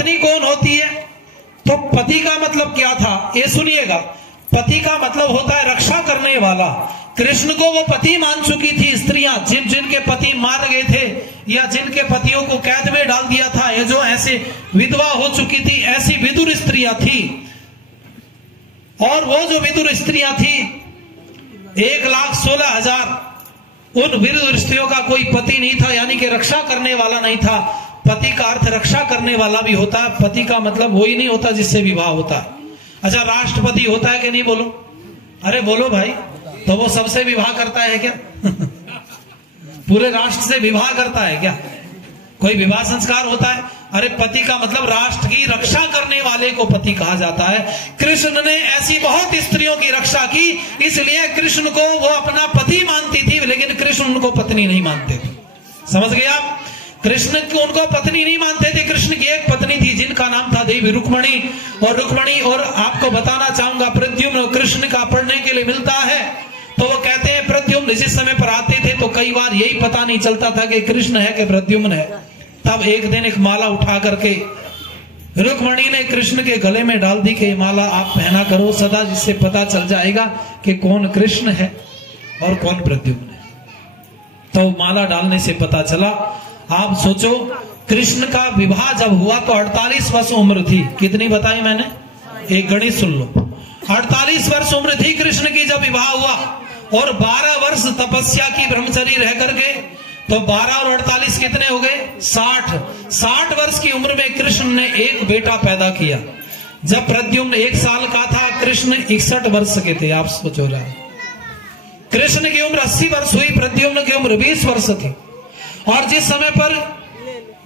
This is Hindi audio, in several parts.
पत्नी कौन होती है? तो पति का मतलब क्या था ये सुनिएगा। पति का मतलब होता है रक्षा करने वाला। कृष्ण को वो पति मान चुकी थी स्त्रियां, जिनके पति मार गए थे या जिनके पतियों को कैद में डाल दिया था, या जो ऐसे विधवा हो चुकी थी, ऐसी विदुर स्त्रियां थी। और वो जो विदुर स्त्रियां थी 1,16,000 उन विदुर स्त्रियों का कोई पति नहीं था, यानी कि रक्षा करने वाला नहीं था। पति का अर्थ रक्षा करने वाला भी होता है। पति का मतलब वही नहीं होता जिससे विवाह होता है। अच्छा, राष्ट्रपति होता है कि नहीं? बोलो, अरे बोलो भाई। तो वो सबसे विवाह करता है क्या? पूरे राष्ट्र से विवाह करता है क्या? कोई विवाह संस्कार होता है? अरे पति का मतलब राष्ट्र की रक्षा करने वाले को पति कहा जाता है। कृष्ण ने ऐसी बहुत स्त्रियों की रक्षा की, इसलिए कृष्ण को वो अपना पति मानती थी, लेकिन कृष्ण उनको पत्नी नहीं मानते थे। समझ गए आप? कृष्ण को उनको पत्नी नहीं मानते थे। कृष्ण की एक पत्नी थी जिनका नाम था देवी रुक्मणी। और आपको बताना चाहूंगा, प्रद्युम्न कृष्ण का पढ़ने के लिए मिलता है तो वो कहते हैं प्रद्युम्न जिस समय पर आते थे तो कई बार यही पता नहीं चलता था कि कृष्ण है कि प्रद्युम्न है। तब एक दिन एक माला उठा करके रुक्मणी ने कृष्ण के गले में डाल दी कि माला आप पहना करो सदा, जिससे पता चल जाएगा कि कौन कृष्ण है और कौन प्रद्युम्न है। तो माला डालने से पता चला। आप सोचो, कृष्ण का विवाह जब हुआ तो 48 वर्ष उम्र थी। कितनी बताई मैंने? एक गणित सुन लो। 48 वर्ष उम्र थी कृष्ण की जब विवाह हुआ, और 12 वर्ष तपस्या की ब्रह्मचरी रह करके, तो 12 और 48 कितने हो गए? 60 वर्ष की उम्र में कृष्ण ने एक बेटा पैदा किया। जब प्रद्युम्न 1 साल का था, कृष्ण 61 वर्ष के थे। आप सोचो रहा, कृष्ण की उम्र 80 वर्ष हुई, प्रद्युम्न की उम्र 20 वर्ष थी। और जिस समय पर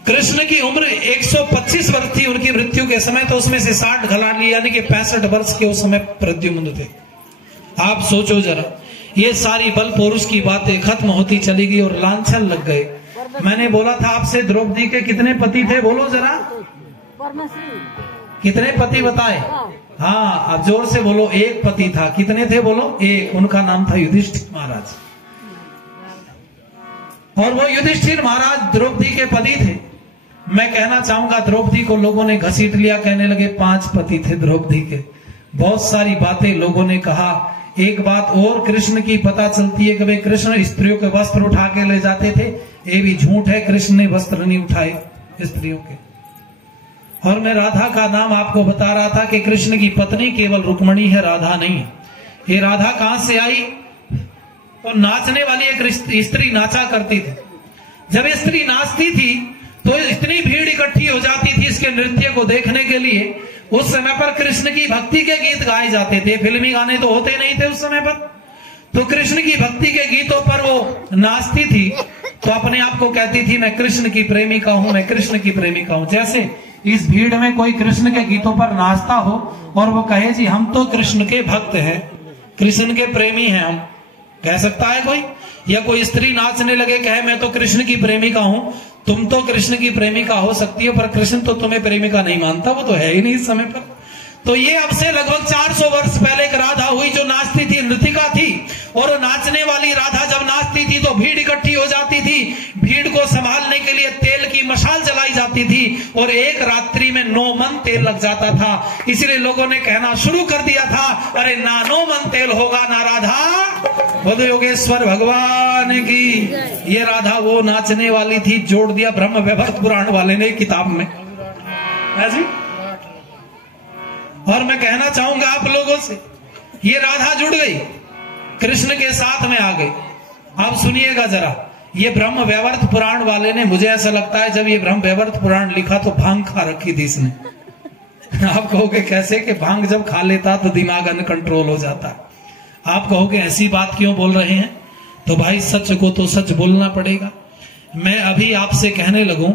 कृष्ण की उम्र 125 वर्ष थी उनकी मृत्यु के समय, तो उसमें से 60 घला लिए, यानी कि 65 वर्ष के उस समय प्रद्युम्न थे। आप सोचो जरा, ये सारी बल पुरुष की बातें खत्म होती चली गई और लांछन लग गए। मैंने बोला था आपसे, द्रौपदी के कितने पति थे? बोलो जरा, कितने पति बताए? हाँ, अब जोर से बोलो। एक पति था। कितने थे? बोलो, एक। उनका नाम था युधिष्ठिर महाराज। और वो युधिष्ठिर महाराज द्रौपदी के पति थे। मैं कहना चाहूंगा, द्रौपदी को लोगों ने घसीट लिया, कहने लगे 5 पति थे द्रौपदी के। बहुत सारी बातें लोगों ने कहा। एक बात और कृष्ण की पता चलती है कि भाई कृष्ण स्त्रियों के वस्त्र उठा के ले जाते थे। ये भी झूठ है, कृष्ण ने वस्त्र नहीं उठाए स्त्रियों के। और मैं राधा का नाम आपको बता रहा था कि कृष्ण की पत्नी केवल रुक्मणी है, राधा नहीं। ये राधा कहां से आई? तो नाचने वाली एक स्त्री नाचा करती थी। जब स्त्री नाचती थी तो इतनी भीड़ इकट्ठी हो जाती थी इसके नृत्य को देखने के लिए। उस समय पर कृष्ण की भक्ति के गीत गाए जाते थे। फिल्मी गाने तो होते नहीं थे उस समय पर। तो कृष्ण की भक्ति के गीतों पर वो नाचती थी, तो अपने आप को कहती थी मैं कृष्ण की प्रेमिका हूं, मैं कृष्ण की प्रेमिका हूं। जैसे इस भीड़ में कोई कृष्ण के गीतों पर नाचता हो और वो कहे जी हम तो कृष्ण के भक्त हैं, कृष्ण के प्रेमी हैं हम, कह सकता है कोई? या कोई स्त्री नाचने लगे कहे मैं तो कृष्ण की प्रेमिका हूं, तुम तो कृष्ण की प्रेमिका हो सकती हो पर कृष्ण तो तुम्हें प्रेमिका नहीं मानता, वो तो है ही नहीं इस समय पर। तो ये अब से लगभग 400 वर्ष पहले एक राधा हुई जो नाचती थी, नृतिका थी। और नाचने वाली राधा जब नाचती थी तो भीड़ इकट्ठी हो जाती थी। भीड़ को संभालने के लिए तेल की मशाल जलाई जाती थी और एक रात्रि में 9 मन तेल लग जाता था। इसलिए लोगों ने कहना शुरू कर दिया था, अरे ना 9 मन तेल होगा ना राधा। बोलो योगेश्वर भगवान की। ये राधा वो नाचने वाली थी, जोड़ दिया ब्रह्म वैवर्त पुराण वाले ने किताब में ऐसी। और मैं कहना चाहूंगा आप लोगों से, ये राधा जुड़ गई, कृष्ण के साथ में आ गई। आप सुनिएगा जरा, ये ब्रह्म वैवर्त पुराण वाले ने, मुझे ऐसा लगता है जब ये ब्रह्म वैवर्त पुराण लिखा तो भांग खा रखी थी इसने। आप कहोगे कैसे? कि भांग जब खा लेता तो दिमाग अनकंट्रोल हो जाता। आप कहोगे ऐसी बात क्यों बोल रहे हैं? तो भाई सच को तो सच बोलना पड़ेगा। मैं अभी आपसे कहने लगूं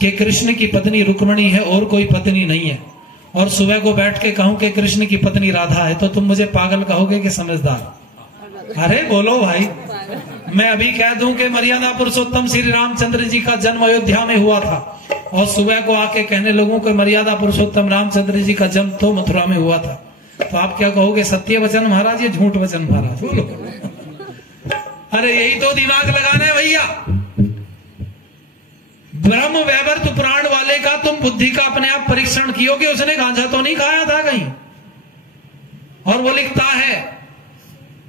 कि कृष्ण की पत्नी रुक्मणी है और कोई पत्नी नहीं है, और सुबह को बैठ के कहूं कि कृष्ण की पत्नी राधा है, तो तुम मुझे पागल कहोगे कि समझदार? अरे बोलो भाई। मैं अभी कह दूं कि मर्यादा पुरुषोत्तम श्री रामचंद्र जी का जन्म अयोध्या में हुआ था, और सुबह को आके कहने लगूं कि मर्यादा पुरुषोत्तम रामचंद्र जी का जन्म तो मथुरा में हुआ था, तो आप क्या कहोगे? सत्य वचन महाराज या झूठ वचन महाराज? बोलो। अरे यही तो दिमाग लगाना है भैया। ब्रह्म वैवर्त पुराण वाले का तुम बुद्धि का अपने आप परीक्षण कियोगे, उसने गांजा तो नहीं खाया था कहीं। और वो लिखता है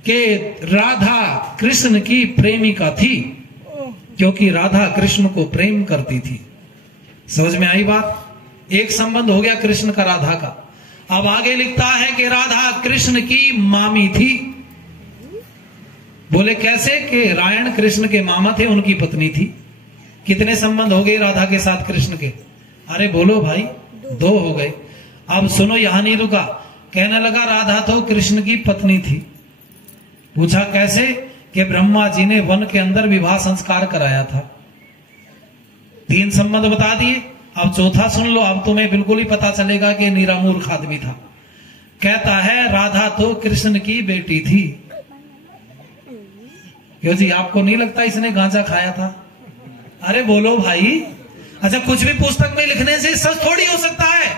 कि राधा कृष्ण की प्रेमिका थी, क्योंकि राधा कृष्ण को प्रेम करती थी। समझ में आई बात? एक संबंध हो गया कृष्ण का राधा का। अब आगे लिखता है कि राधा कृष्ण की मामी थी। बोले कैसे? कि रायण कृष्ण के मामा थे, उनकी पत्नी थी। कितने संबंध हो गए राधा के साथ कृष्ण के? अरे बोलो भाई, 2 हो गए। अब सुनो, यहां नहीं रुका, कहने लगा राधा तो कृष्ण की पत्नी थी। पूछा कैसे? कि ब्रह्मा जी ने वन के अंदर विवाह संस्कार कराया था। 3 संबंध बता दिए। अब चौथा सुन लो, अब तुम्हें बिल्कुल ही पता चलेगा कि नीरा मूर्ख आदमी था। कहता है राधा तो कृष्ण की बेटी थी। क्यों जी, आपको नहीं लगता इसने गांजा खाया था? अरे बोलो भाई। अच्छा, कुछ भी पुस्तक में लिखने से सच थोड़ी हो सकता है।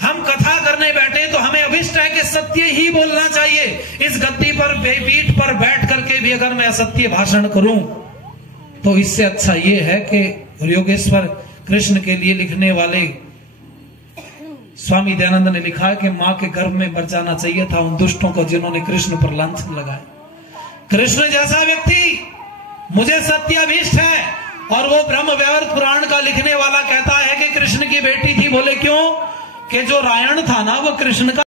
हम कथा करने बैठे तो हमें अभिष्ट है कि सत्य ही बोलना चाहिए। इस गद्दी पर पीठ पर बैठ करके भी अगर मैं असत्य भाषण करूं तो इससे अच्छा ये है कि योगेश्वर कृष्ण के लिए लिखने वाले स्वामी दयानंद ने लिखा है कि मां के गर्भ में मर जाना चाहिए था उन दुष्टों को जिन्होंने कृष्ण पर लांछन लगाए। कृष्ण जैसा व्यक्ति मुझे सत्य अभिष्ट है। और वो ब्रह्म वैवर्त पुराण का लिखने वाला कहता है कि कृष्ण की बेटी थी। बोले क्यों? कि जो रायण था ना, वो कृष्ण का